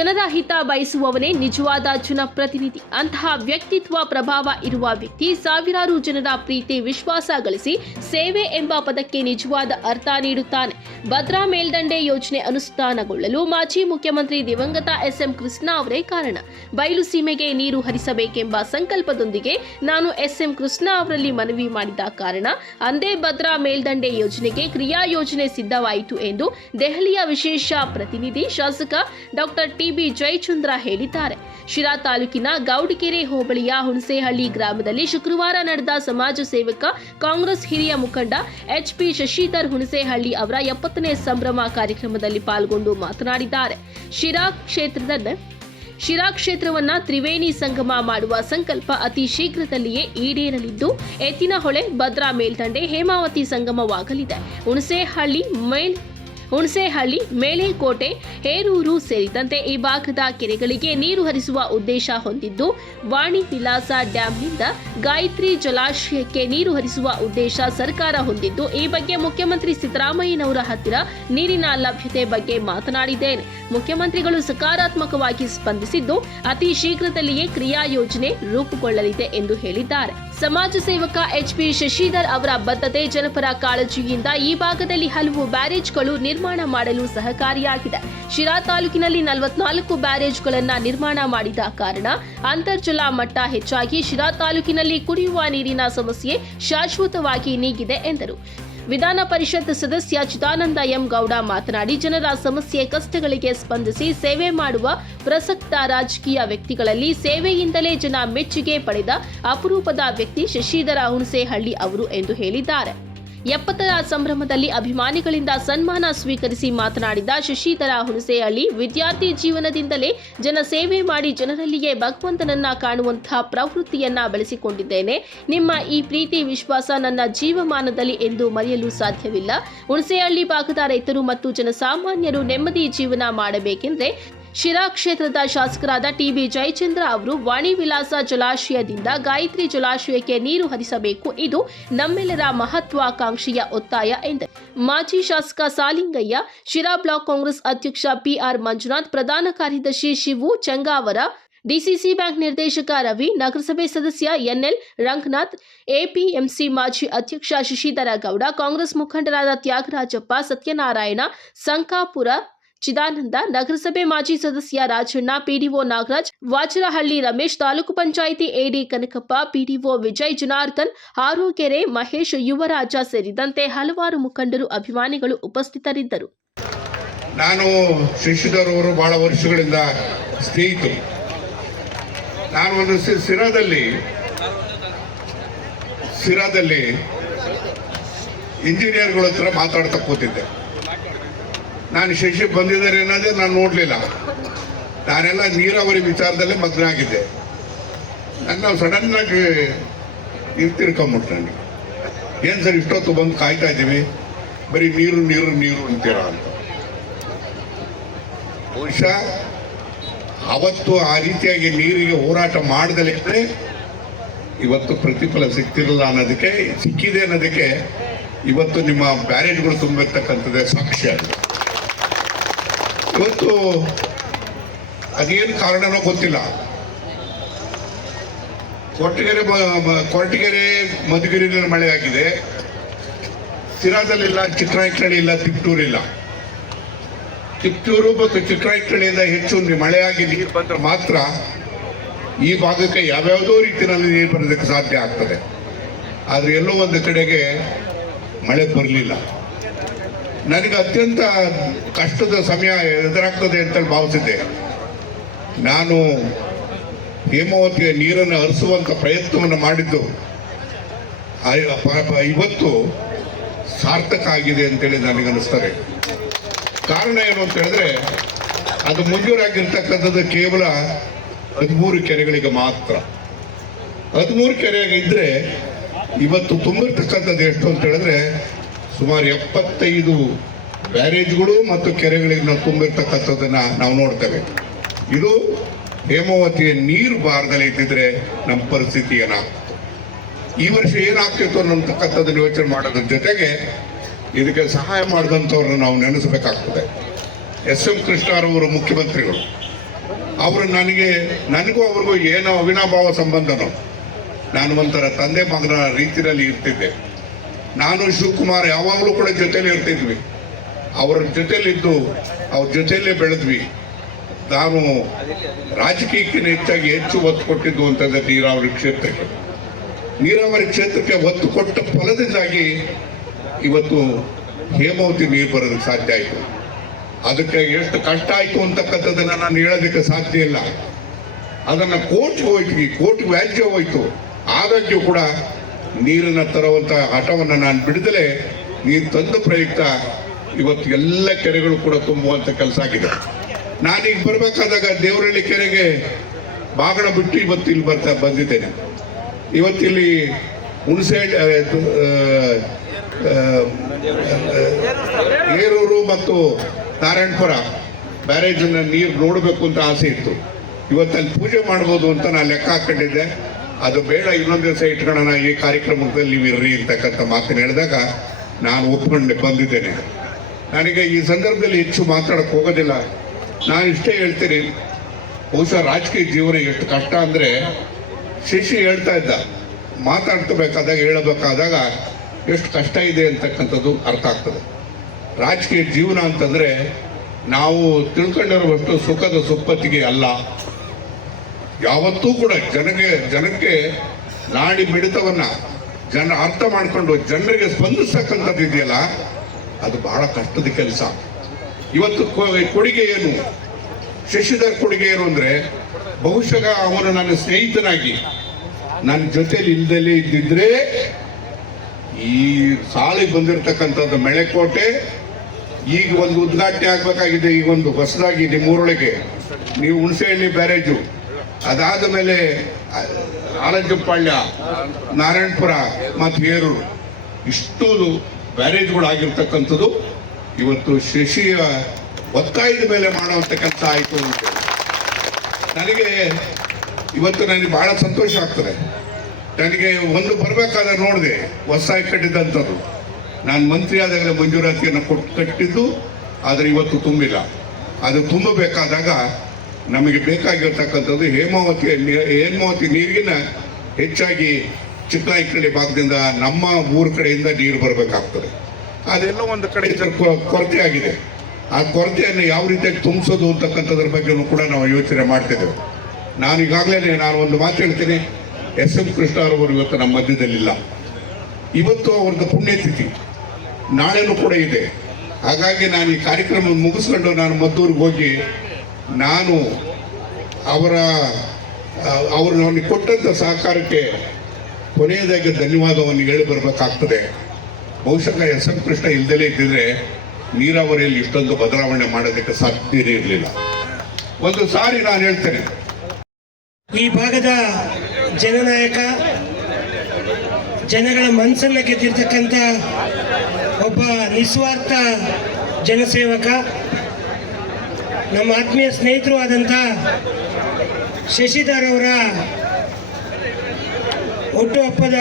ಜನರ ಹಿತ ಬಯಸುವವನೇ ನಿಜವಾದ ಜನಪ್ರತಿನಿಧಿ. ಅಂತಹ ವ್ಯಕ್ತಿತ್ವ ಪ್ರಭಾವ ಇರುವ ವ್ಯಕ್ತಿ ಸಾವಿರಾರು ಜನರ ಪ್ರೀತಿ ವಿಶ್ವಾಸ ಗಳಿಸಿ ಸೇವೆ ಎಂಬ ಪದಕ್ಕೆ ನಿಜವಾದ ಅರ್ಥ ನೀಡುತ್ತಾನೆ. ಭದ್ರಾ ಮೇಲ್ದಂಡೆ ಯೋಜನೆ ಅನುಷ್ಠಾನಗೊಳ್ಳಲು ಮಾಜಿ ಮುಖ್ಯಮಂತ್ರಿ ದಿವಂಗತ ಎಸ್.ಎಂ. ಕೃಷ್ಣ ಅವರೇ ಕಾರಣ. ಬಯಲು ಸೀಮೆಗೆ ನೀರು ಹರಿಸಬೇಕೆಂಬ ಸಂಕಲ್ಪದೊಂದಿಗೆ ನಾನು ಎಸ್.ಎಂ. ಕೃಷ್ಣ ಅವರಲ್ಲಿ ಮನವಿ ಮಾಡಿದ ಕಾರಣ ಅಂದೇ ಭದ್ರಾ ಮೇಲ್ದಂಡೆ ಯೋಜನೆಗೆ ಕ್ರಿಯಾ ಯೋಜನೆ ಸಿದ್ಧವಾಯಿತು ಎಂದು ದೆಹಲಿಯ ವಿಶೇಷ ಪ್ರತಿನಿಧಿ ಶಾಸಕ ಡಾಕ್ಟರ್ ಟಿ.ಬಿ. ಜಯಚಂದ್ರ ಹೇಳಿದ್ದಾರೆ. ಶಿರಾ ತಾಲೂಕಿನ ಗೌಡಿಕೆರೆ ಹೋಬಳಿಯ ಹುಣಸೇಹಳ್ಳಿ ಗ್ರಾಮದಲ್ಲಿ ಶುಕ್ರವಾರ ನಡೆದ ಸಮಾಜ ಸೇವಕ ಕಾಂಗ್ರೆಸ್ ಹಿರಿಯ ಮುಖಂಡ ಎಚ್.ಪಿ. ಶಶಿಧರ್ ಹುಣಸೇಹಳ್ಳಿ ಅವರ 70ನೇ ಸಂಭ್ರಮ ಕಾರ್ಯಕ್ರಮದಲ್ಲಿ ಪಾಲ್ಗೊಂಡು ಮಾತನಾಡಿದ್ದಾರೆ. ಶಿರಾ ಕ್ಷೇತ್ರವನ್ನ ತ್ರಿವೇಣಿ ಸಂಗಮ ಮಾಡುವ ಸಂಕಲ್ಪ ಅತಿ ಶೀಘ್ರದಲ್ಲಿಯೇ ಈಡೇರಲಿದ್ದು ಎತ್ತಿನಹೊಳೆ, ಭದ್ರಾ ಮೇಲ್ದಂಡೆ, ಹೇಮಾವತಿ ಸಂಗಮವಾಗಲಿದೆ. ಹುಣಸೇಹಳ್ಳಿ, ಮೇಲೆಕೋಟೆ, ಹೇರೂರು ಸೇರಿದಂತೆ ಈ ಭಾಗದ ಕೆರೆಗಳಿಗೆ ನೀರು ಹರಿಸುವ ಉದ್ದೇಶ ಹೊಂದಿದ್ದು, ವಾಣಿ ವಿಲಾಸ ಡ್ಯಾಂನಿಂದ ಗಾಯತ್ರಿ ಜಲಾಶಯಕ್ಕೆ ನೀರು ಹರಿಸುವ ಉದ್ದೇಶ ಸರ್ಕಾರ ಹೊಂದಿದ್ದು, ಈ ಬಗ್ಗೆ ಮುಖ್ಯಮಂತ್ರಿ ಸಿದ್ದರಾಮಯ್ಯನವರ ಹತ್ತಿರ ನೀರಿನ ಲಭ್ಯತೆ ಬಗ್ಗೆ ಮಾತನಾಡಿದ್ದೇನೆ. ಮುಖ್ಯಮಂತ್ರಿಗಳು ಸಕಾರಾತ್ಮಕವಾಗಿ ಸ್ಪಂದಿಸಿದ್ದು, ಅತಿ ಶೀಘ್ರದಲ್ಲಿಯೇ ಕ್ರಿಯಾ ಯೋಜನೆ ರೂಪುಗೊಳ್ಳಲಿದೆ ಎಂದು ಹೇಳಿದ್ದಾರೆ. ಸಮಾಜ ಸೇವಕ ಎಚ್.ಪಿ. ಶಶಿಧರ್ ಅವರ ಬದ್ಧತೆ, ಜನಪರ ಕಾಳಜಿಯಿಂದ ಈ ಭಾಗದಲ್ಲಿ ಹಲವು ಬ್ಯಾರೇಜ್ಗಳು ನಿರ್ಮಾಣ ಮಾಡಲು ಸಹಕಾರಿಯಾಗಿದೆ. ಶಿರಾ ತಾಲೂಕಿನಲ್ಲಿ 44 ಬ್ಯಾರೇಜ್ಗಳನ್ನು ನಿರ್ಮಾಣ ಮಾಡಿದ ಕಾರಣ ಅಂತರ್ಜಲ ಮಟ್ಟ ಹೆಚ್ಚಾಗಿ ಶಿರಾ ತಾಲೂಕಿನಲ್ಲಿ ಕುಡಿಯುವ ನೀರಿನ ಸಮಸ್ಯೆ ಶಾಶ್ವತವಾಗಿ ನೀಗಿದೆ ಎಂದರು. ವಿಧಾನ ಪರಿಷತ್ ಸದಸ್ಯ ಚಿದಾನಂದ ಎಂ ಗೌಡ ಮಾತನಾಡಿ, ಜನರ ಸಮಸ್ಯೆ ಕಷ್ಟಗಳಿಗೆ ಸ್ಪಂದಿಸಿ ಸೇವೆ ಮಾಡುವ ಪ್ರಸಕ್ತ ರಾಜಕೀಯ ವ್ಯಕ್ತಿಗಳಲ್ಲಿ ಸೇವೆಯಿಂದಲೇ ಜನ ಮೆಚ್ಚುಗೆ ಪಡೆದ ಅಪರೂಪದ ವ್ಯಕ್ತಿ ಶಶಿಧರ ಹುಣಸೇಹಳ್ಳಿ ಅವರು ಎಂದು ಹೇಳಿದ್ದಾರೆ. 70ರ ಸಂಭ್ರಮದಲ್ಲಿ ಅಭಿಮಾನಿಗಳಿಂದ ಸನ್ಮಾನ ಸ್ವೀಕರಿಸಿ ಮಾತನಾಡಿದ ಶಶಿಧರ ಹುಣಸೇಹಳ್ಳಿ, ವಿದ್ಯಾರ್ಥಿ ಜೀವನದಿಂದಲೇ ಜನ ಸೇವೆ ಮಾಡಿ ಜನರಲ್ಲಿಯೇ ಭಗವಂತನನ್ನ ಕಾಣುವಂತಹ ಪ್ರವೃತ್ತಿಯನ್ನ ಬೆಳೆಸಿಕೊಂಡಿದ್ದೇನೆ. ನಿಮ್ಮ ಈ ಪ್ರೀತಿ ವಿಶ್ವಾಸ ನನ್ನ ಜೀವಮಾನದಲ್ಲಿ ಎಂದು ಮರೆಯಲು ಸಾಧ್ಯವಿಲ್ಲ. ಹುಣಸೇಹಳ್ಳಿ ಭಾಗದ ರೈತರು ಮತ್ತು ಜನಸಾಮಾನ್ಯರು ನೆಮ್ಮದಿ ಜೀವನ ಮಾಡಬೇಕೆಂದರೆ ಶಿರಾ ಕ್ಷೇತ್ರದ ಶಾಸಕರಾದ ಟಿ.ಬಿ. ಜಯಚಂದ್ರ ಅವರು ವಾಣಿ ವಿಲಾಸ ಜಲಾಶಯದಿಂದ ಗಾಯತ್ರಿ ಜಲಾಶಯಕ್ಕೆ ನೀರು ಹರಿಸಬೇಕು. ಇದು ನಮ್ಮೆಲ್ಲರ ಮಹತ್ವಾಕಾಂಕ್ಷೆಯ ಒತ್ತಾಯ ಎಂದರು. ಮಾಜಿ ಶಾಸಕ ಸಾಲಿಂಗಯ್ಯ, ಶಿರಾ ಬ್ಲಾಕ್ ಕಾಂಗ್ರೆಸ್ ಅಧ್ಯಕ್ಷ ಪಿ.ಆರ್. ಮಂಜುನಾಥ್, ಪ್ರಧಾನ ಕಾರ್ಯದರ್ಶಿ ಶಿವು ಚಂಗಾವರ, ಡಿಸಿಸಿ ಬ್ಯಾಂಕ್ ನಿರ್ದೇಶಕ ರವಿ, ನಗರಸಭೆ ಸದಸ್ಯ ಎನ್ಎಲ್ ರಂಗನಾಥ್, ಎಪಿಎಂಸಿ ಮಾಜಿ ಅಧ್ಯಕ್ಷ ಶಶಿಧರ ಗೌಡ, ಕಾಂಗ್ರೆಸ್ ಮುಖಂಡರಾದ ತ್ಯಾಗರಾಜಪ್ಪ, ಸತ್ಯನಾರಾಯಣ, ಸಂಕಾಪುರ ಚಿದಾನಂದ, ನಗರಸಭೆ ಮಾಜಿ ಸದಸ್ಯ ರಾಜಣ್ಣ, ಪಿಡಿಒ ನಾಗರಾಜ್, ವಾಚರಹಳ್ಳಿ ರಮೇಶ್, ತಾಲೂಕು ಪಂಚಾಯಿತಿ ಎಡಿ ಕನಕಪ್ಪ, ಪಿಡಿಒ ವಿಜಯ್, ಜನಾರ್ದನ್, ಹಾರೂಕೆರೆ ಮಹೇಶ್, ಯುವರಾಜ ಸೇರಿದಂತೆ ಹಲವಾರು ಮುಖಂಡರು, ಅಭಿಮಾನಿಗಳು ಉಪಸ್ಥಿತರಿದ್ದರು. ನಾನು ಶಶಿಧರ್ ಅವರು ಬಹಳ ವರ್ಷಗಳಿಂದ ಸ್ನೇಹಿತರು. ನಾನು ಒಂದು ಸಿರಾದಲ್ಲಿ ಇಂಜಿನಿಯರ್ಗಳ ಹತ್ರ ಮಾತಾಡ್ತಾ ಕೂತಿದ್ದೆ. ನಾನು ಶಶಿ ಬಂದಿದ್ದಾರೆ ಅನ್ನೋದೇ ನಾನು ನೋಡಲಿಲ್ಲ. ನಾನೆಲ್ಲ ನೀರಾವರಿ ವಿಚಾರದಲ್ಲೇ ಮಗ್ನ ಆಗಿದ್ದೆ. ನನ್ನ ಸಡನ್ ಆಗಿ ತಿಳ್ಕೊಂಬಿಟ್ರು. ನನಗೆ ಏನು ಸರ್ ಇಷ್ಟೊತ್ತು ಬಂದು ಕಾಯ್ತಾ ಇದ್ದೀವಿ, ಬರೀ ನೀರು ನೀರು ನೀರು ಅಂತೀರಾ ಅಂತ. ಬಹುಶಃ ಅವತ್ತು ಆ ರೀತಿಯಾಗಿ ನೀರಿಗೆ ಹೋರಾಟ ಮಾಡದಲ್ಲೇ ಇದ್ರೆ ಇವತ್ತು ಪ್ರತಿಫಲ ಸಿಕ್ತಿರಲಿಲ್ಲ ಅನ್ನೋದಕ್ಕೆ, ಸಿಕ್ಕಿದೆ ಅನ್ನೋದಕ್ಕೆ ಇವತ್ತು ನಿಮ್ಮ ಬ್ಯಾರೇಜ್ಗಳು ತುಂಬಿರ್ತಕ್ಕಂಥದ್ದೇ ಸಾಕ್ಷ್ಯ. ಇವತ್ತು ಅದೇನು ಕಾರಣನೋ ಗೊತ್ತಿಲ್ಲ, ಕೊರಟಗೆರೆ ಮಧುಗಿರಿನಲ್ಲಿ ಮಳೆ ಆಗಿದೆ, ಸಿರಾದಲ್ಲಿಲ್ಲ, ಚಿಕ್ಕನಾಯಕನಹಳ್ಳಿ ಇಲ್ಲ, ತಿಪ್ಟೂರಿಲ್ಲ. ತಿಪ್ಟೂರು ಮತ್ತು ಚಿಕ್ಕನಾಯಕನಹಳ್ಳಿಯಿಂದ ಹೆಚ್ಚು ಮಳೆಯಾಗಿ ನೀರು ಬಂದರೆ ಮಾತ್ರ ಈ ಭಾಗಕ್ಕೆ ಯಾವ್ಯಾವುದೋ ರೀತಿಯಲ್ಲಿ ನೀರು ಬರೋದಕ್ಕೆ ಸಾಧ್ಯ ಆಗ್ತದೆ. ಆದರೆ ಎಲ್ಲೋ ಒಂದು ಕಡೆಗೆ ಮಳೆ ಬರಲಿಲ್ಲ. ನನಗೆ ಅತ್ಯಂತ ಕಷ್ಟದ ಸಮಯ ಎದುರಾಗ್ತದೆ ಅಂತೇಳಿ ಭಾವಿಸಿದ್ದೆ. ನಾನು ಹೇಮಾವತಿಯ ನೀರನ್ನು ಹರಿಸುವಂಥ ಪ್ರಯತ್ನವನ್ನು ಮಾಡಿದ್ದು ಇವತ್ತು ಸಾರ್ಥಕ ಆಗಿದೆ ಅಂತೇಳಿ ನನಗನ್ನಿಸ್ತದೆ. ಕಾರಣ ಏನು ಅಂತ ಹೇಳಿದ್ರೆ, ಅದು ಮಂಜೂರಾಗಿರ್ತಕ್ಕಂಥದ್ದು ಕೇವಲ 13 ಕೆರೆಗಳಿಗೆ ಮಾತ್ರ. 13 ಕೆರೆಯಾಗಿದ್ದರೆ ಇವತ್ತು ತುಂಬಿರ್ತಕ್ಕಂಥದ್ದು ಎಷ್ಟು ಅಂತ ಹೇಳಿದ್ರೆ ಸುಮಾರು 75 ಬ್ಯಾರೇಜ್ಗಳು ಮತ್ತು ಕೆರೆಗಳಿಗೆ ತುಂಬಿರ್ತಕ್ಕಂಥದ್ದನ್ನು ನಾವು ನೋಡ್ತೇವೆ. ಇದು ಹೇಮಾವತಿಯ ನೀರು ಬಾರದಲ್ಲಿ ಇದ್ದಿದ್ರೆ ನಮ್ಮ ಪರಿಸ್ಥಿತಿ ಏನಾಗ್ತಿತ್ತು, ಈ ವರ್ಷ ಏನಾಗ್ತಿತ್ತು ಅನ್ನತಕ್ಕಂಥದ್ದನ್ನು ಯೋಚನೆ ಮಾಡೋದ್ರ ಜೊತೆಗೆ ಇದಕ್ಕೆ ಸಹಾಯ ಮಾಡಿದಂಥವ್ರನ್ನ ನಾವು ನೆನೆಸಬೇಕಾಗ್ತದೆ. ಎಸ್.ಎಂ. ಕೃಷ್ಣರವರು ಮುಖ್ಯಮಂತ್ರಿಗಳು, ಅವರು ನನಗೂ ಅವ್ರಿಗೂ ಏನೋ ಅವಿನಾಭಾವ ಸಂಬಂಧನೋ. ನಾನು ಒಂಥರ ತಂದೆ ಮಗನ ರೀತಿಯಲ್ಲಿ ಇರ್ತಿದ್ದೆ. ನಾನು ಶಿವಕುಮಾರ್ ಯಾವಾಗಲೂ ಕೂಡ ಜೊತೆಲಿ ಇರ್ತಿದ್ವಿ. ಅವರ ಜೊತೆಲಿದ್ದು ಅವ್ರ ಜೊತೆಯಲ್ಲೇ ಬೆಳೆದ್ವಿ. ನಾನು ರಾಜಕೀಯಕ್ಕಿಂತ ಹೆಚ್ಚು ಒತ್ತು ಕೊಟ್ಟಿದ್ದು ಅಂತಂದ್ರೆ ನೀರಾವರಿ ಕ್ಷೇತ್ರಕ್ಕೆ ಒತ್ತು ಕೊಟ್ಟ ಫಲದಿಂದಾಗಿ ಇವತ್ತು ಹೇಮಾವತಿ ನೀರು ಬರೋದಕ್ಕೆ ಸಾಧ್ಯ ಆಯಿತು. ಅದಕ್ಕೆ ಎಷ್ಟು ಕಷ್ಟ ಆಯಿತು ಅಂತಕ್ಕಂಥದ್ದನ್ನು ನಾನು ಹೇಳೋದಕ್ಕೆ ಸಾಧ್ಯ ಇಲ್ಲ. ಅದನ್ನು ಕೋರ್ಟ್ಗೆ ವ್ಯಾಜ್ಯ ಹೋಯ್ತು. ಆದಾಗ್ಯೂ ಕೂಡ ನೀರನ್ನು ತರುವಂಥ ಹಠವನ್ನು ನಾನು ಬಿಡದಲೇ ನೀರು ತಂದ ಪ್ರಯುಕ್ತ ಇವತ್ತು ಎಲ್ಲ ಕೆರೆಗಳು ಕೂಡ ತುಂಬುವಂಥ ಕೆಲಸ ಆಗಿದೆ. ನಾನೀಗ ಬರಬೇಕಾದಾಗ ದೇವರಹಳ್ಳಿ ಕೆರೆಗೆ ಬಾಗಣ ಬಿಟ್ಟು ಇವತ್ತು ಇಲ್ಲಿ ಬಂದಿದ್ದೇನೆ. ಇವತ್ತಿಲ್ಲಿ ಹುಣಸೆ ಹೇರೂರು ಮತ್ತು ನಾರಾಯಣಪುರ ಬ್ಯಾರೇಜನ್ನು ನೀರು ನೋಡಬೇಕು ಅಂತ ಆಸೆ ಇತ್ತು. ಇವತ್ತಲ್ಲಿ ಪೂಜೆ ಮಾಡ್ಬೋದು ಅಂತ ನಾನು ಲೆಕ್ಕ ಹಾಕೊಂಡಿದ್ದೆ. ಅದು ಬೇಡ, ಇನ್ನೊಂದು ದಿವಸ ಇಟ್ಕೊಳ್ಳೋಣ, ಈ ಕಾರ್ಯಕ್ರಮದಲ್ಲಿ ನೀವು ಇರ್ರಿ ಅಂತಕ್ಕಂಥ ಮಾತನ್ನು ಹೇಳಿದಾಗ ನಾನು ಒಪ್ಕೊಂಡು ಬಂದಿದ್ದೇನೆ. ನನಗೆ ಈ ಸಂದರ್ಭದಲ್ಲಿ ಹೆಚ್ಚು ಮಾತಾಡೋಕ್ಕೆ ಹೋಗೋದಿಲ್ಲ. ನಾನು ಇಷ್ಟೇ ಹೇಳ್ತೀನಿ, ಬಹುಶಃ ರಾಜಕೀಯ ಜೀವನ ಎಷ್ಟು ಕಷ್ಟ ಅಂದರೆ ಶಶಿ ಹೇಳ್ತಾ ಇದ್ದ, ಹೇಳಬೇಕಾದಾಗ ಎಷ್ಟು ಕಷ್ಟ ಇದೆ ಅಂತಕ್ಕಂಥದ್ದು ಅರ್ಥ ಆಗ್ತದೆ. ರಾಜಕೀಯ ಜೀವನ ಅಂತಂದರೆ ನಾವು ತಿಳ್ಕೊಂಡಿರುವಷ್ಟು ಸುಖದ ಸುಪ್ಪತ್ತಿಗೆ ಅಲ್ಲ. ಯಾವತ್ತೂ ಕೂಡ ಜನಕ್ಕೆ ನಾಡಿ ಮಿಡಿತವನ್ನು ಅರ್ಥ ಮಾಡಿಕೊಂಡು ಜನರಿಗೆ ಸ್ಪಂದಿಸ್ತಕ್ಕಂಥದ್ದು ಇದೆಯಲ್ಲ, ಅದು ಬಹಳ ಕಷ್ಟದ ಕೆಲಸ. ಇವತ್ತು ಕೊಡುಗೆ ಏನು, ಶಶಿಧರ್ ಕೊಡುಗೆ ಏನು ಅಂದರೆ, ಬಹುಶಃ ಅವನು ನನ್ನ ಸ್ನೇಹಿತನಾಗಿ ನನ್ನ ಜೊತೆಲಿ ಇಲ್ದಲೇ ಇದ್ದಿದ್ರೆ ಈ ಸಾಲಿಗೆ ಬಂದಿರತಕ್ಕಂಥದ್ದು ಮೆಳೆಕೋಟೆ ಈಗ ಒಂದು ಉದ್ಘಾಟನೆ ಆಗಬೇಕಾಗಿದೆ. ಈಗ ಒಂದು ಹೊಸದಾಗಿ ನಿಮ್ಮೂರೊಳಗೆ ನೀವು ಹುಣಸೆಹಳ್ಳಿ ಬ್ಯಾರೇಜು, ಅದಾದ ಮೇಲೆ ಆಲಂಜಪಾಳ್ಯ, ನಾರಾಯಣಪುರ ಮತ್ತು ಹೇರೂರು, ಇಷ್ಟು ಬ್ಯಾರೇಜ್ಗಳು ಆಗಿರ್ತಕ್ಕಂಥದ್ದು ಇವತ್ತು ಶಶಿಯ ಒತ್ತಾಯದ ಮೇಲೆ ಮಾಡುವಂಥ ಕೆಲಸ ಆಯಿತು ಅಂತ ನನಗೆ ಬಹಳ ಸಂತೋಷ ಆಗ್ತದೆ. ನನಗೆ ಒಂದು ಬರಬೇಕಾದ್ರೆ ನೋಡಿದೆ ಹೊಸದಾಗಿ ಕಟ್ಟಿದ್ದಂಥದ್ದು. ನಾನು ಮಂತ್ರಿ ಆದಾಗಲೇ ಮಂಜೂರಾತಿಯನ್ನು ಕಟ್ಟಿದ್ದು, ಆದರೆ ಇವತ್ತು ತುಂಬಿಲ್ಲ. ಅದು ತುಂಬಬೇಕಾದಾಗ ನಮಗೆ ಬೇಕಾಗಿರ್ತಕ್ಕಂಥದ್ದು ಹೇಮಾವತಿ ನೀರಿಗಿನ ಹೆಚ್ಚಾಗಿ ಚಿಕ್ಕನಾಯಕನಹಳ್ಳಿ ಭಾಗದಿಂದ ನಮ್ಮ ಊರ ಕಡೆಯಿಂದ ನೀರು ಬರಬೇಕಾಗ್ತದೆ. ಅದೆಲ್ಲ ಒಂದು ಕಡೆ ಇದರ ಕೊರತೆ ಆಗಿದೆ. ಆ ಕೊರತೆಯನ್ನು ಯಾವ ರೀತಿಯಾಗಿ ತುಂಬಿಸೋದು ಅಂತಕ್ಕಂಥದ್ರ ಬಗ್ಗೆನೂ ಕೂಡ ನಾವು ಯೋಚನೆ ಮಾಡ್ತಿದ್ದೇವೆ. ನಾನು ಒಂದು ಮಾತು ಹೇಳ್ತೀನಿ, SM ಕೃಷ್ಣ ಅವರು ಇವತ್ತು ನಮ್ಮ ಮಧ್ಯದಲ್ಲಿಲ್ಲ. ಇವತ್ತು ಅವ್ರದ್ದು ಪುಣ್ಯತಿಥಿ, ನಾಳೆನೂ ಕೂಡ ಇದೆ. ಹಾಗಾಗಿ ನಾನು ಈ ಕಾರ್ಯಕ್ರಮ ಮುಗಿಸ್ಕೊಂಡು ನಾನು ಮದ್ದೂರಿಗೆ ಹೋಗಿ ನಾನು ಅವರು ನನಗೆ ಕೊಟ್ಟಂಥ ಸಹಕಾರಕ್ಕೆ ಕೊನೆಯದಾಗಿ ಧನ್ಯವಾದವನ್ನು ಹೇಳಿ ಬರಬೇಕಾಗ್ತದೆ. ಬಹುಶಃ SM ಕೃಷ್ಣ ಇಲ್ದಲೇ ಇದ್ದಿದ್ರೆ ನೀರಾವರಿಯಲ್ಲಿ ಇಷ್ಟೊಂದು ಬದಲಾವಣೆ ಮಾಡೋದಕ್ಕೆ ಸಾಧ್ಯನೇ ಇರಲಿಲ್ಲ. ಒಂದು ಸಾರಿ ನಾನು ಹೇಳ್ತೇನೆ, ಈ ಭಾಗದ ಜನನಾಯಕ, ಜನಗಳ ಮನಸ್ಸನ್ನು ಗೆದ್ದಿರ್ತಕ್ಕಂಥ ಒಬ್ಬ ನಿಸ್ವಾರ್ಥ ಜನಸೇವಕ, ನಮ್ಮ ಆತ್ಮೀಯ ಸ್ನೇಹಿತರು ಆದಂಥ ಶಶಿಧರ್ ಅವರ ಹುಟ್ಟುಹಬ್ಬದ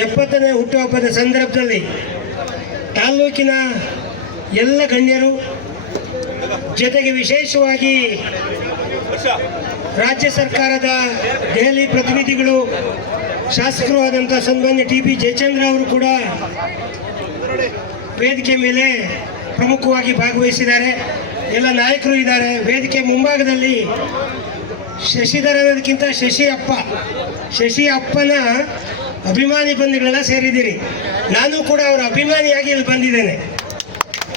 70ನೇ ಹುಟ್ಟುಹಬ್ಬದ ಸಂದರ್ಭದಲ್ಲಿ ತಾಲ್ಲೂಕಿನ ಎಲ್ಲ ಗಣ್ಯರು, ಜೊತೆಗೆ ವಿಶೇಷವಾಗಿ ರಾಜ್ಯ ಸರ್ಕಾರದ ದೆಹಲಿ ಪ್ರತಿನಿಧಿಗಳು, ಶಾಸಕರು ಆದಂಥ ಸನ್ಮಾನ್ಯ TP ಜಯಚಂದ್ರ ಅವರು ಕೂಡ ವೇದಿಕೆ ಮೇಲೆ ಪ್ರಮುಖವಾಗಿ ಭಾಗವಹಿಸಿದ್ದಾರೆ. ಎಲ್ಲ ನಾಯಕರು ಇದ್ದಾರೆ. ವೇದಿಕೆ ಮುಂಭಾಗದಲ್ಲಿ ಶಶಿಧರ್ ಅನ್ನೋದಕ್ಕಿಂತ ಶಶಿ ಅಪ್ಪನ ಅಭಿಮಾನಿ ಬಂಧುಗಳೆಲ್ಲ ಸೇರಿದ್ದೀರಿ. ನಾನು ಕೂಡ ಅವರ ಅಭಿಮಾನಿಯಾಗಿ ಇಲ್ಲಿ ಬಂದಿದ್ದೇನೆ.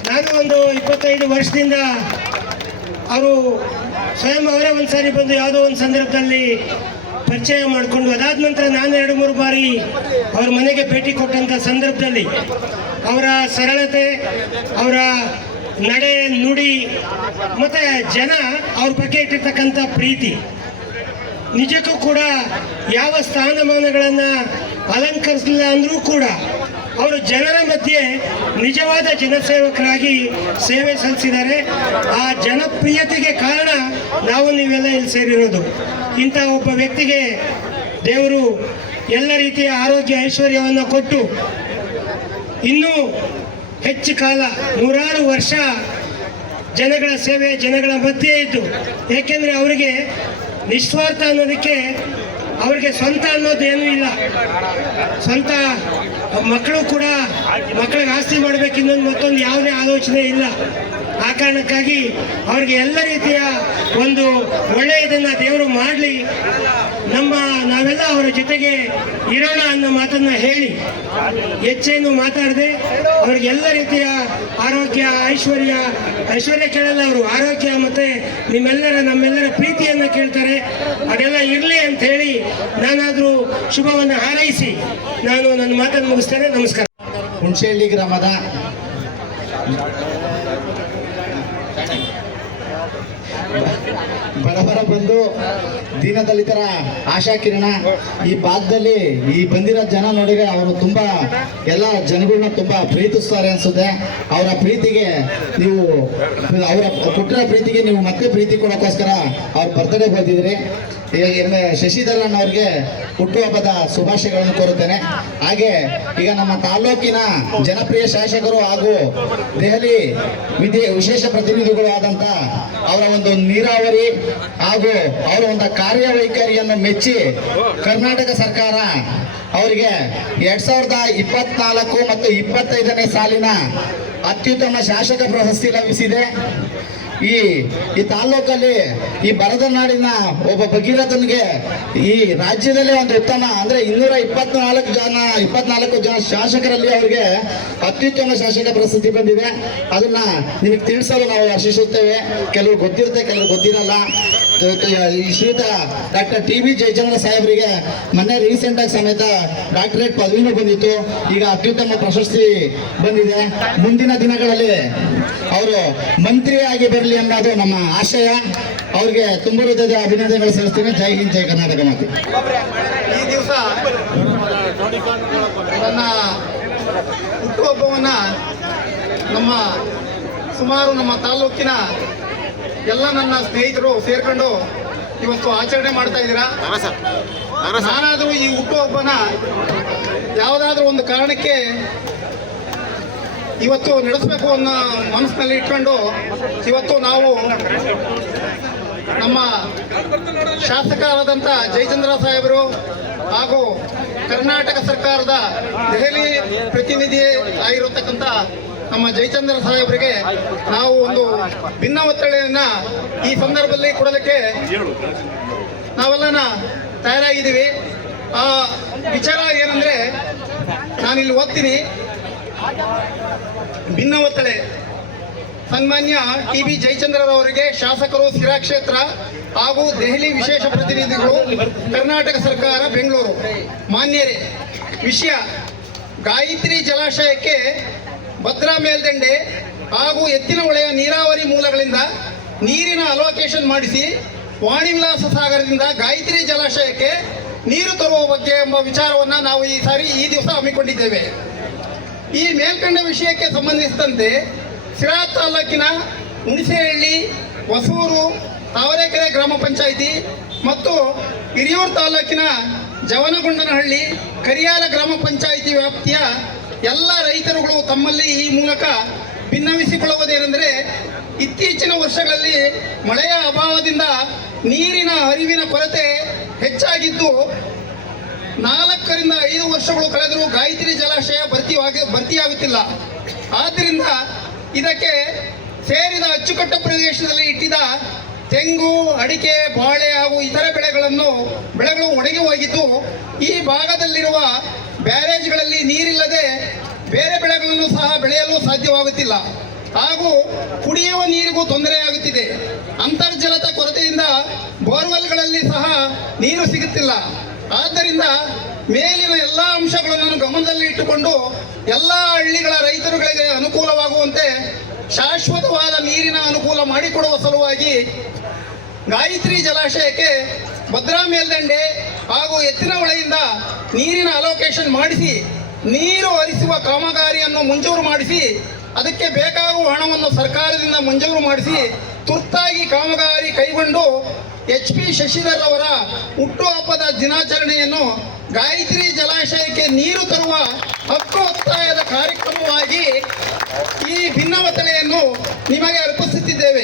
ನಾನು ಒಂದು 25 ವರ್ಷದಿಂದ ಅವರು ಸ್ವಯಂ ಅವರೇ ಒಂದು ಸಾರಿ ಬಂದು ಯಾವುದೋ ಒಂದು ಸಂದರ್ಭದಲ್ಲಿ ಪರಿಚಯ ಮಾಡಿಕೊಂಡು, ಅದಾದ ನಂತರ ನಾನು 2-3 ಬಾರಿ ಅವ್ರ ಮನೆಗೆ ಭೇಟಿ ಕೊಟ್ಟಂಥ ಸಂದರ್ಭದಲ್ಲಿ ಅವರ ಸರಳತೆ, ಅವರ ನಡೆ ನುಡಿ ಮತ್ತು ಜನ ಅವ್ರ ಬಗ್ಗೆ ಇಟ್ಟಿರ್ತಕ್ಕಂಥ ಪ್ರೀತಿ, ನಿಜಕ್ಕೂ ಕೂಡ ಯಾವ ಸ್ಥಾನಮಾನಗಳನ್ನು ಅಲಂಕರಿಸಲಿಲ್ಲ ಅಂದರೂ ಕೂಡ ಅವರು ಜನರ ಮಧ್ಯೆ ನಿಜವಾದ ಜನಸೇವಕರಾಗಿ ಸೇವೆ ಸಲ್ಲಿಸಿದ್ದಾರೆ. ಆ ಜನಪ್ರಿಯತೆಗೆ ಕಾರಣ ನಾವು ನೀವೆಲ್ಲ ಇಲ್ಲಿ ಸೇರಿರೋದು. ಇಂಥ ಒಬ್ಬ ವ್ಯಕ್ತಿಗೆ ದೇವರು ಎಲ್ಲ ರೀತಿಯ ಆರೋಗ್ಯ ಐಶ್ವರ್ಯವನ್ನು ಕೊಟ್ಟು ಇನ್ನೂ ಹೆಚ್ಚು ಕಾಲ 100 ವರ್ಷ ಜನಗಳ ಸೇವೆ, ಜನಗಳ ಮಧ್ಯೆ ಇದ್ದು. ಏಕೆಂದರೆ ಅವರಿಗೆ ನಿಸ್ವಾರ್ಥ ಅನ್ನೋದಕ್ಕೆ ಅವ್ರಿಗೆ ಸ್ವಂತ ಅನ್ನೋದೇನೂ ಇಲ್ಲ. ಸ್ವಂತ ಮಕ್ಕಳು ಕೂಡ ಮಕ್ಕಳಿಗೆ ಆಸ್ತಿ ಮಾಡಬೇಕು ಇನ್ನೊಂದು ಮತ್ತೊಂದು ಯಾವುದೇ ಆಲೋಚನೆ ಇಲ್ಲ. ಆ ಕಾರಣಕ್ಕಾಗಿ ಅವ್ರಿಗೆ ಎಲ್ಲ ರೀತಿಯ ಒಂದು ಒಳ್ಳೆಯದನ್ನು ದೇವರು ಮಾಡಲಿ, ನಾವೆಲ್ಲ ಅವರ ಜೊತೆಗೆ ಇರೋಣ ಅನ್ನೋ ಮಾತನ್ನು ಹೇಳಿ ಹೆಚ್ಚೇನು ಮಾತಾಡದೆ ಅವ್ರಿಗೆ ಎಲ್ಲ ರೀತಿಯ ಆರೋಗ್ಯ, ಐಶ್ವರ್ಯ ಕೇಳಲ್ಲ ಅವರು, ಆರೋಗ್ಯ ಮತ್ತು ನಮ್ಮೆಲ್ಲರ ಪ್ರೀತಿಯನ್ನು ಕೇಳ್ತಾರೆ. ಅದೆಲ್ಲ ಇರಲಿ ಅಂತ ಹೇಳಿ ನಾನಾದರೂ ಶುಭವನ್ನು ಹಾರೈಸಿ ನಾನು ನನ್ನ ಮಾತನ್ನು ಮುಗಿಸ್ತೇನೆ. ನಮಸ್ಕಾರ. ಹುಣಸೆಹಳ್ಳಿ ಗ್ರಾಮದ ಬಡವರ ಬಂಧು, ದೀನದಲಿತರ ಆಶಾಕಿರಣ. ಈ ಭಾಗದಲ್ಲಿ ಈ ಬಂದಿರೋ ಜನ ನೋಡಿದ್ರೆ ಅವರು ತುಂಬಾ ಎಲ್ಲ ಜನಗಳನ್ನ ತುಂಬಾ ಪ್ರೀತಿಸ್ತಾರೆ ಅನ್ಸುತ್ತೆ. ಅವರ ಪ್ರೀತಿಗೆ ನೀವು ಅವರ ಕೊಟ್ಟಿರೋ ಪ್ರೀತಿಗೆ ನೀವು ಮತ್ತೆ ಪ್ರೀತಿ ಕೊಡೋಕ್ಕೋಸ್ಕರ ಅವ್ರ ಬರ್ತ್ಡೇ ಬಂದಿದ್ರಿ. ಶಶಿಧರನ್ ಅವ್ರಿಗೆ ಹುಟ್ಟುಹಬ್ಬದ ಶುಭಾಶಯಗಳನ್ನು ಕೋರುತ್ತೇನೆ. ಹಾಗೆ ಈಗ ನಮ್ಮ ತಾಲೂಕಿನ ಜನಪ್ರಿಯ ಶಾಸಕರು ಹಾಗೂ ದೆಹಲಿ ವಿಶೇಷ ಪ್ರತಿನಿಧಿಗಳು ಆದಂತ ಅವರ ಒಂದು ನೀರಾವರಿ ಹಾಗೂ ಅವರ ಒಂದು ಕಾರ್ಯವೈಖರಿಯನ್ನು ಮೆಚ್ಚಿ ಕರ್ನಾಟಕ ಸರ್ಕಾರ ಅವರಿಗೆ 2024 ಮತ್ತು 25ನೇ ಸಾಲಿನ ಅತ್ಯುತ್ತಮ ಶಾಸಕ ಪ್ರಶಸ್ತಿ ಲಭಿಸಿದೆ. ಈ ತಾಲೂಕಲ್ಲಿ ಈ ಬರದ ನಾಡಿನ ಒಬ್ಬ ಭಗೀರಥನಿಗೆ ಈ ರಾಜ್ಯದಲ್ಲೇ ಒಂದು ಉತ್ತಮ ಅಂದ್ರೆ 224 ಜನ ಶಾಸಕರಲ್ಲಿ ಅವರಿಗೆ ಅತ್ಯುತ್ತಮ ಶಾಸಕ ಪ್ರಶಸ್ತಿ ಬಂದಿದೆ. ಅದನ್ನ ನಿಮಗೆ ತಿಳಿಸಲು ನಾವು ಹರ್ಷಿಸುತ್ತೇವೆ. ಕೆಲವರು ಗೊತ್ತಿರುತ್ತೆ, ಕೆಲವರು ಗೊತ್ತಿರಲ್ಲ. ಈ ಶ್ರೀಯುತ ಡಾಕ್ಟರ್ TB ಜಯಚಂದ್ರ ಸಾಹೇಬರಿಗೆ ಮೊನ್ನೆ ರೀಸೆಂಟ್ ಆಗಿ ಸಮೇತ ಡಾಕ್ಟರೇಟ್ ಪದವಿನೂ ಬಂದಿತ್ತು. ಈಗ ಅತ್ಯುತ್ತಮ ಪ್ರಶಸ್ತಿ ಬಂದಿದೆ. ಮುಂದಿನ ದಿನಗಳಲ್ಲಿ ಅವರು ಮಂತ್ರಿಯಾಗಿ ಬರಲಿ ಅನ್ನೋದು ನಮ್ಮ ಆಶಯ. ಅವ್ರಿಗೆ ತುಂಬ ಹೃದಯದ ಅಭಿನಂದನೆಗಳು ಸಲ್ಲಿಸ್ತೀನಿ. ಜೈ ಹಿಂದ್, ಜೈ ಕರ್ನಾಟಕ ಮಾತು. ಈ ದಿವಸ ನನ್ನ ಹುಟ್ಟುಹಬ್ಬವನ್ನು ನಮ್ಮ ತಾಲೂಕಿನ ಎಲ್ಲ ನನ್ನ ಸ್ನೇಹಿತರು ಸೇರ್ಕೊಂಡು ಇವತ್ತು ಆಚರಣೆ ಮಾಡ್ತಾ ಇದ್ದೀರಾ. ನಾನಾದರೂ ಈ ಹುಟ್ಟುಹಬ್ಬನ ಯಾವುದಾದ್ರೂ ಒಂದು ಕಾರಣಕ್ಕೆ ಇವತ್ತು ನಡೆಸಬೇಕು ಅನ್ನೋ ಮನಸ್ಸಿನಲ್ಲಿ ಇಟ್ಕೊಂಡು ಇವತ್ತು ನಾವು ನಮ್ಮ ಶಾಸಕರಾದಂಥ ಜಯಚಂದ್ರ ಸಾಹೇಬರು ಹಾಗೂ ಕರ್ನಾಟಕ ಸರ್ಕಾರದ ದೆಹಲಿ ಪ್ರತಿನಿಧಿ ಆಗಿರತಕ್ಕಂಥ ನಮ್ಮ ಜಯಚಂದ್ರ ಸಾಹೇಬರಿಗೆ ನಾವು ಒಂದು ಭಿನ್ನ ಒತ್ತಡೆಯನ್ನು ಈ ಸಂದರ್ಭದಲ್ಲಿ ಕೊಡಲಿಕ್ಕೆ ನಾವೆಲ್ಲ ತಯಾರಾಗಿದ್ದೀವಿ. ಆ ವಿಚಾರ ಏನಂದರೆ, ನಾನಿಲ್ಲಿ ಓದ್ತೀನಿ. ಭಿನ್ನ ಒತ್ತಡೆ. ಸನ್ಮಾನ್ಯ TB ಜಯಚಂದ್ರರವರಿಗೆ ಶಾಸಕರು ಸಿರಾ ಕ್ಷೇತ್ರ ಹಾಗೂ ದೆಹಲಿ ವಿಶೇಷ ಪ್ರತಿನಿಧಿಗಳು ಕರ್ನಾಟಕ ಸರ್ಕಾರ ಬೆಂಗಳೂರು. ಮಾನ್ಯರೇ, ವಿಷಯ: ಗಾಯತ್ರಿ ಜಲಾಶಯಕ್ಕೆ ಭದ್ರಾ ಮೇಲ್ದಂಡೆ ಹಾಗೂ ಎತ್ತಿನ ಹೊಳೆಯ ನೀರಾವರಿ ಮೂಲಗಳಿಂದ ನೀರಿನ ಅಲೋಕೇಶನ್ ಮಾಡಿಸಿ ವಾಣಿ ವಿಲಾಸ ಸಾಗರದಿಂದ ಗಾಯತ್ರಿ ಜಲಾಶಯಕ್ಕೆ ನೀರು ತರುವ ಬಗ್ಗೆ ಎಂಬ ವಿಚಾರವನ್ನು ನಾವು ಈ ದಿವಸ ಹಮ್ಮಿಕೊಂಡಿದ್ದೇವೆ. ಈ ಮೇಲ್ಕಂಡ ವಿಷಯಕ್ಕೆ ಸಂಬಂಧಿಸಿದಂತೆ ಸಿರಾ ತಾಲೂಕಿನ ಹುಣಸೆಹಳ್ಳಿ, ಹೊಸೂರು, ತಾವರೆಕೆರೆ ಗ್ರಾಮ ಪಂಚಾಯಿತಿ ಮತ್ತು ಹಿರಿಯೂರು ತಾಲೂಕಿನ ಜವನಗೊಂಡನಹಳ್ಳಿ, ಕರಿಯಾಲ ಗ್ರಾಮ ಪಂಚಾಯಿತಿ ವ್ಯಾಪ್ತಿಯ ಎಲ್ಲ ರೈತರುಗಳು ತಮ್ಮಲ್ಲಿ ಈ ಮೂಲಕ ಭಿನ್ನವಿಸಿಕೊಳ್ಳುವುದೇನೆಂದರೆ, ಇತ್ತೀಚಿನ ವರ್ಷಗಳಲ್ಲಿ ಮಳೆಯ ಅಭಾವದಿಂದ ನೀರಿನ ಹರಿವಿನ ಕೊರತೆ ಹೆಚ್ಚಾಗಿದ್ದು 4 ರಿಂದ 5 ವರ್ಷಗಳು ಕಳೆದರೂ ಗಾಯತ್ರಿ ಜಲಾಶಯ ಭರ್ತಿಯಾಗುತ್ತಿಲ್ಲ. ಆದ್ದರಿಂದ ಇದಕ್ಕೆ ಸೇರಿದ ಅಚ್ಚುಕಟ್ಟು ಪ್ರದೇಶದಲ್ಲಿ ಇಟ್ಟಿದ್ದ ತೆಂಗು, ಅಡಿಕೆ, ಬಾಳೆ ಹಾಗೂ ಇತರ ಬೆಳೆಗಳು ಒಣಗಿ ಹೋಗಿದ್ದು, ಈ ಭಾಗದಲ್ಲಿರುವ ಬ್ಯಾರೇಜ್ಗಳಲ್ಲಿ ನೀರಿಲ್ಲದೆ ಬೇರೆ ಬೆಳೆಗಳನ್ನು ಸಹ ಬೆಳೆಯಲು ಸಾಧ್ಯವಾಗುತ್ತಿಲ್ಲ ಹಾಗೂ ಕುಡಿಯುವ ನೀರಿಗೂ ತೊಂದರೆಯಾಗುತ್ತಿದೆ. ಅಂತರ್ಜಲದ ಕೊರತೆಯಿಂದ ಬೋರ್ವೆಲ್ಗಳಲ್ಲಿ ಸಹ ನೀರು ಸಿಗುತ್ತಿಲ್ಲ. ಆದ್ದರಿಂದ ಮೇಲಿನ ಎಲ್ಲ ಅಂಶಗಳನ್ನು ಗಮನದಲ್ಲಿ ಇಟ್ಟುಕೊಂಡು ಎಲ್ಲ ಹಳ್ಳಿಗಳ ರೈತರುಗಳಿಗೆ ಅನುಕೂಲವಾಗುವಂತೆ ಶಾಶ್ವತವಾದ ನೀರಿನ ಅನುಕೂಲ ಮಾಡಿಕೊಡುವ ಸಲುವಾಗಿ ಗಾಯತ್ರಿ ಜಲಾಶಯಕ್ಕೆ ಭದ್ರಾ ಮೇಲ್ದಂಡೆ ಹಾಗೂ ಎತ್ತಿನ ಹೊಳೆಯಿಂದ ನೀರಿನ ಅಲೋಕೇಶನ್ ಮಾಡಿಸಿ ನೀರು ಹರಿಸುವ ಕಾಮಗಾರಿಯನ್ನು ಮಂಜೂರು ಮಾಡಿಸಿ ಅದಕ್ಕೆ ಬೇಕಾಗುವ ಹಣವನ್ನು ಸರ್ಕಾರದಿಂದ ಮಂಜೂರು ಮಾಡಿಸಿ ತುರ್ತಾಗಿ ಕಾಮಗಾರಿ ಕೈಗೊಂಡು HP ಶಶಿಧರ್ ಅವರ ಹುಟ್ಟುಹಬ್ಬದ ದಿನಾಚರಣೆಯನ್ನು ಗಾಯತ್ರಿ ಜಲಾಶಯಕ್ಕೆ ನೀರು ತರುವ ಹಕ್ಕು ಒತ್ತಾಯದ ಕಾರ್ಯಕ್ರಮವಾಗಿ ಈ ಭಿನ್ನಮತನೆಯನ್ನು ನಿಮಗೆ ಅರ್ಪಿಸುತ್ತಿದ್ದೇವೆ.